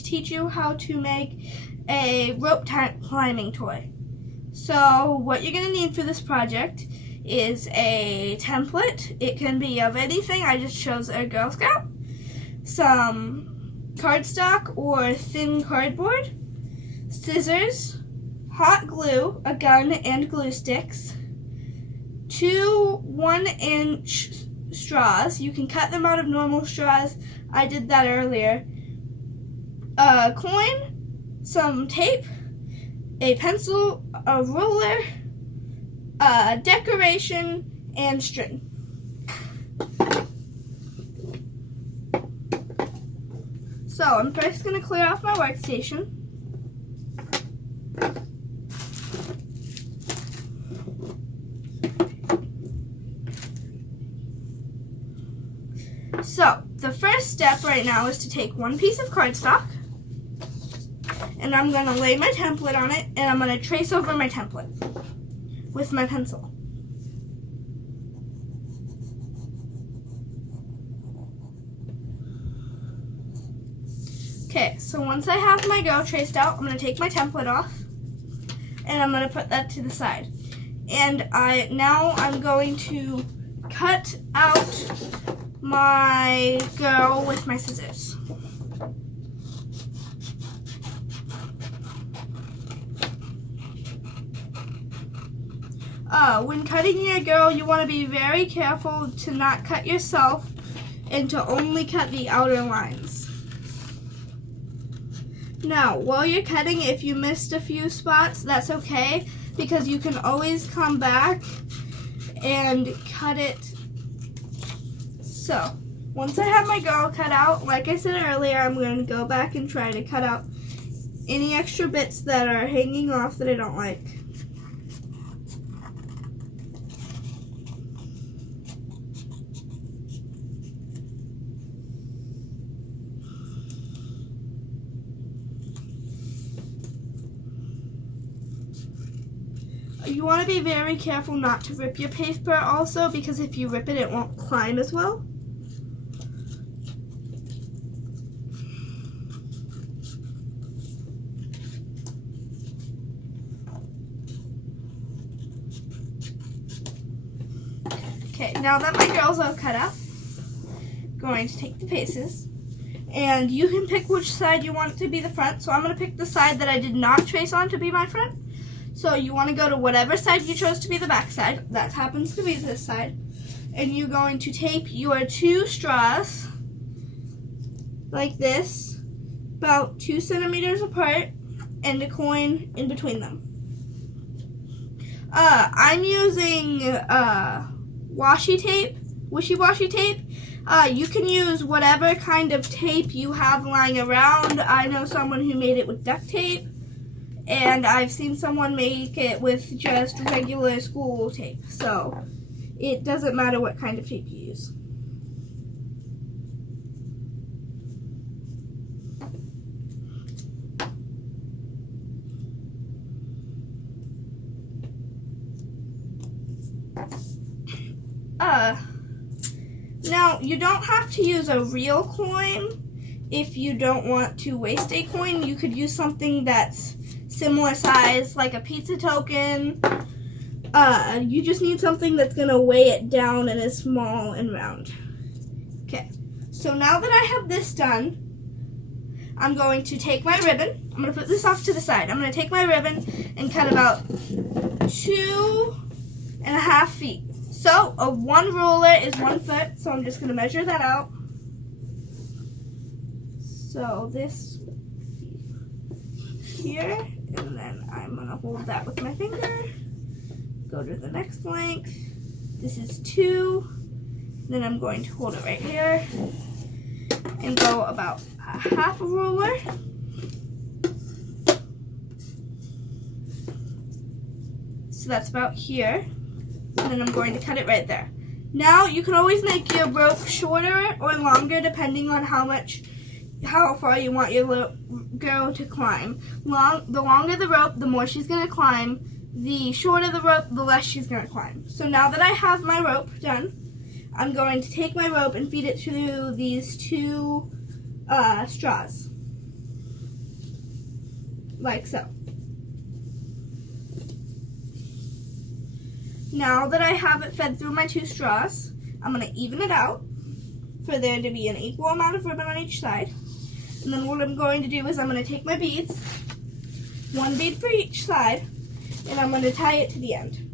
to teach you how to make a rope climbing toy. So what you're going to need for this project is a template. It can be of anything. I just chose a Girl Scout. Some cardstock or thin cardboard, scissors, hot glue, a gun and glue sticks, 2 1-inch straws. You can cut them out of normal straws. I did that earlier. A coin, some tape, a pencil, a ruler, a decoration, and string. So I'm first going to clear off my workstation. So the first step right now is to take one piece of cardstock, and I'm going to lay my template on it, and I'm going to trace over my template with my pencil. Okay, so once I have my girl traced out, I'm going to take my template off, and I'm going to put that to the side. And now I'm going to cut out my girl with my scissors. When cutting your girl, you want to be very careful to not cut yourself and to only cut the outer lines. Now, while you're cutting, if you missed a few spots, that's okay, because you can always come back and cut it. So, once I have my girl cut out, like I said earlier, I'm going to go back and try to cut out any extra bits that are hanging off that I don't like. You want to be very careful not to rip your paper also, because if you rip it, it won't climb as well. Okay, now that my girl's all cut up, I'm going to take the pieces, and you can pick which side you want it to be the front. So I'm going to pick the side that I did not trace on to be my front. So you want to go to whatever side you chose to be the back side. That happens to be this side. And you're going to tape your 2 straws like this, about 2 centimeters apart, and a coin in between them. I'm using washi tape, wishy-washy tape. You can use whatever kind of tape you have lying around. I know someone who made it with duct tape. And I've seen someone make it with just regular school tape. So it doesn't matter what kind of tape you use. Now, you don't have to use a real coin if you don't want to waste a coin. You could use something that's similar size, like a pizza token. You just need something that's going to weigh it down and is small and round. Okay, so now that I have this done, I'm going to take my ribbon. I'm going to put this off to the side. I'm going to take my ribbon and cut about 2.5 feet. So, one ruler is 1 foot, so I'm just going to measure that out. So, this here, and then I'm going to hold that with my finger. Go to the next length. This is 2. Then I'm going to hold it right here and go about half a ruler. So that's about here. And then I'm going to cut it right there. Now you can always make your rope shorter or longer depending on how far you want your girl to climb. The longer the rope, the more she's going to climb. The shorter the rope, the less she's going to climb. So now that I have my rope done, I'm going to take my rope and feed it through these 2 straws. like so. Now that I have it fed through my 2 straws, I'm going to even it out for there to be an equal amount of ribbon on each side. And then what I'm going to do is I'm going to take my beads, 1 bead for each side, and I'm going to tie it to the end.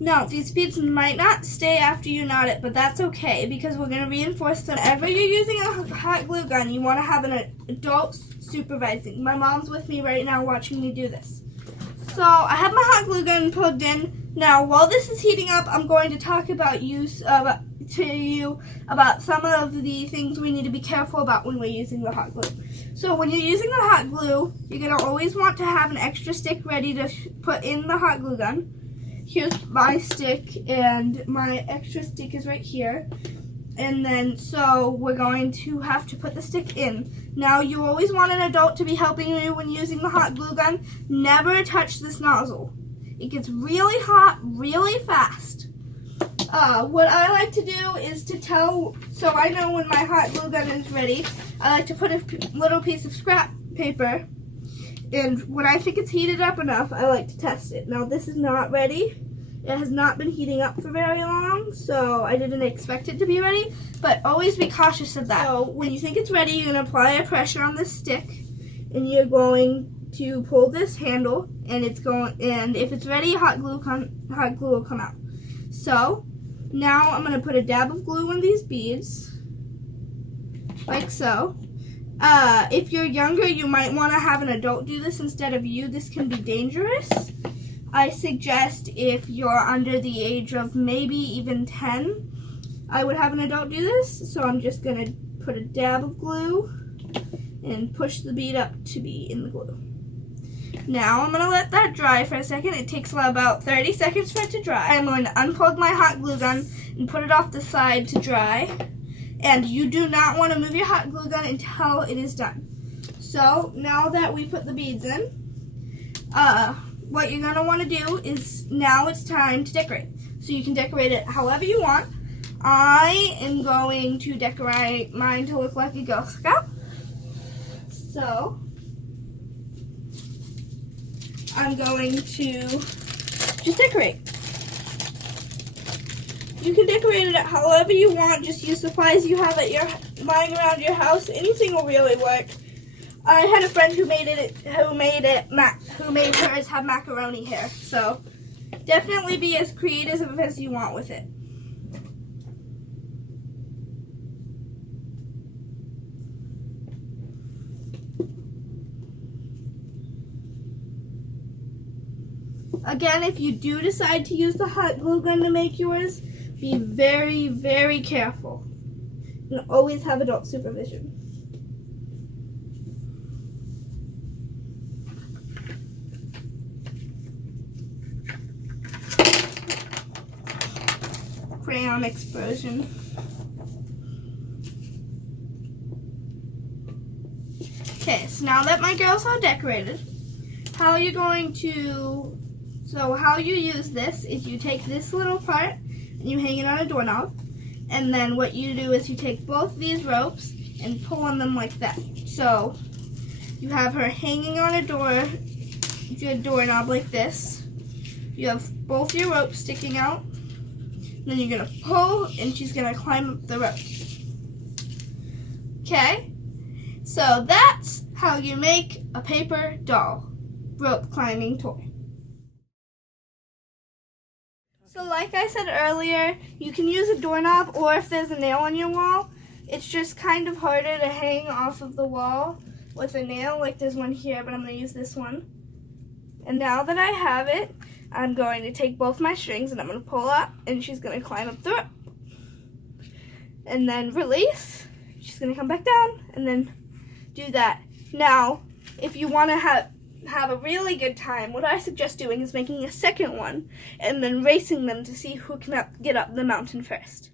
Now, these beads might not stay after you knot it, but that's okay because we're going to reinforce them. Whenever you're using a hot glue gun, you want to have an adult supervising. My mom's with me right now watching me do this. So, I have my hot glue gun plugged in. Now, while this is heating up, I'm going to talk about to you about some of the things we need to be careful about when we're using the hot glue. So, when you're using the hot glue, you're going to always want to have an extra stick ready to put in the hot glue gun. Here's my stick, and my extra stick is right here. And then, so we're going to have to put the stick in. Now, you always want an adult to be helping you when using the hot glue gun. Never touch this nozzle. It gets really hot really fast. What I like to do is to tell, so I know when my hot glue gun is ready, I like to put a little piece of scrap paper. And when I think it's heated up enough, I like to test it. Now, this is not ready. It has not been heating up for very long, so I didn't expect it to be ready. But always be cautious of that. So when you think it's ready, you're going to apply a pressure on this stick, and you're going to pull this handle, and if it's ready, hot glue will come out. So now I'm going to put a dab of glue on these beads, like so. If you're younger, you might want to have an adult do this instead of you. This can be dangerous. I suggest if you're under the age of maybe even 10, I would have an adult do this. So I'm just going to put a dab of glue and push the bead up to be in the glue. Now I'm going to let that dry for a second. It takes about 30 seconds for it to dry. I'm going to unplug my hot glue gun and put it off the side to dry. And you do not want to move your hot glue gun until it is done. So now that we put the beads in, what you're going to want to do is now it's time to decorate. So you can decorate it however you want. I am going to decorate mine to look like a Girl Scout. So I'm going to just decorate. You can decorate it however you want. Just use supplies you have lying around your house. Anything will really work. I had a friend who made hers have macaroni hair. So definitely be as creative as you want with it. Again, if you do decide to use the hot glue gun to make yours, be very, very careful. And always have adult supervision. Crayon explosion. Okay, so now that my girls are decorated, how you use this is you take this little part and you hang it on a doorknob, and then what you do is you take both these ropes and pull on them like that. So you have her hanging on a doorknob like this. You have both your ropes sticking out. Then you're going to pull, and she's going to climb up the rope. Okay? So that's how you make a paper doll rope climbing toy. So like I said earlier, you can use a doorknob, or if there's a nail on your wall, it's just kind of harder to hang off of the wall with a nail. Like there's one here, but I'm going to use this one. And now that I have it, I'm going to take both my strings and I'm going to pull up, and she's going to climb up the rope. And then release. She's going to come back down and then do that. Now, if you want to have a really good time, what I suggest doing is making a second one and then racing them to see who can get up the mountain first.